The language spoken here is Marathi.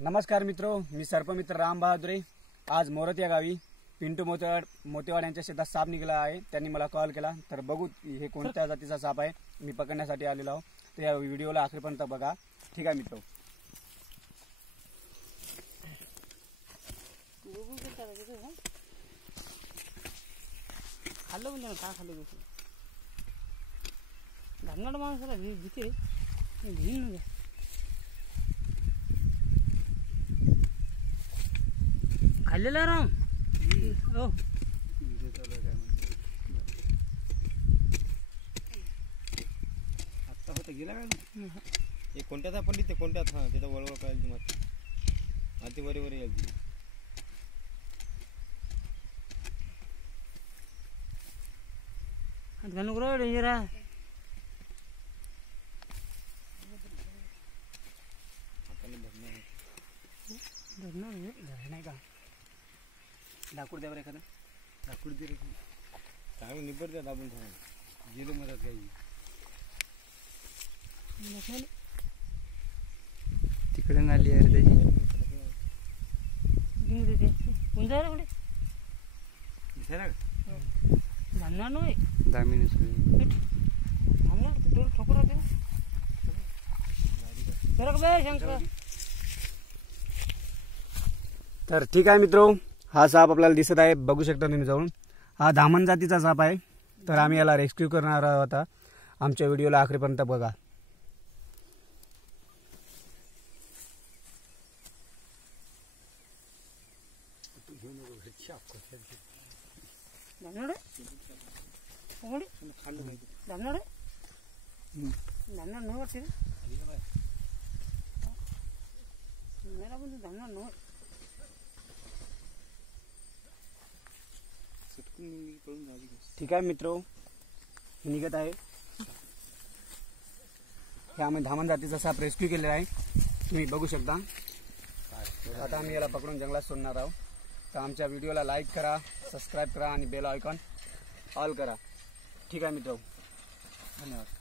नमस्कार मित्रो, मी सर्पमित्र राम बहादुरे। आज मोरत या गावी पिंटू मोतेवाड यांच्या शेतात साप निघाला आहे। त्यांनी मला कॉल केला, तर बघू हे कोणत्या जातीचा साप आहे, मी पकडण्यासाठी आलेलो आहो। तर या व्हिडिओला आखरीपर्यंत बघा, ठीक आहे मित्रो। खाल्लं म्हणजे काय खाल्लं कसं धांगड माणसाला भीती भिन खाल्लेला राम हो आता होता गेला काय हे कोणत्याचा पण ते कोणत्यात हा तिथं वळवळ करायची मग आधी वरी वरी यायची घालून रोड येरा नाही का लाकूड द्या बरं एखादं लाकूड दे रे चांगलं निबर द्या दाबून थांब गेलो मदत काही तिकडे नाली आहे त्याची कुंजा कुठे धान्ना नाही दामिनी टोल ठोकर होते शंकर। तर ठीक आहे मित्रो, हा साप आपल्याला दिसत आहे, बघू शकता तुम्ही जाऊन। हा धामण जातीचा साप आहे। तर आम्ही याला रेस्क्यू करणार आहोत। आमच्या व्हिडिओला आखरीपर्यंत बघा। ठीक आहे मित्रो, निघत आहे। हे आम्ही धामण जातीचा साप रेस्क्यू केलेला आहे, तुम्ही बघू शकता। आता आम्ही याला पकडून जंगलात सोडणार आहोत। तर आमच्या व्हिडिओला लाईक करा, सबस्क्राईब करा आणि बेल आयकॉन ऑल करा। ठीक आहे मित्रो, धन्यवाद।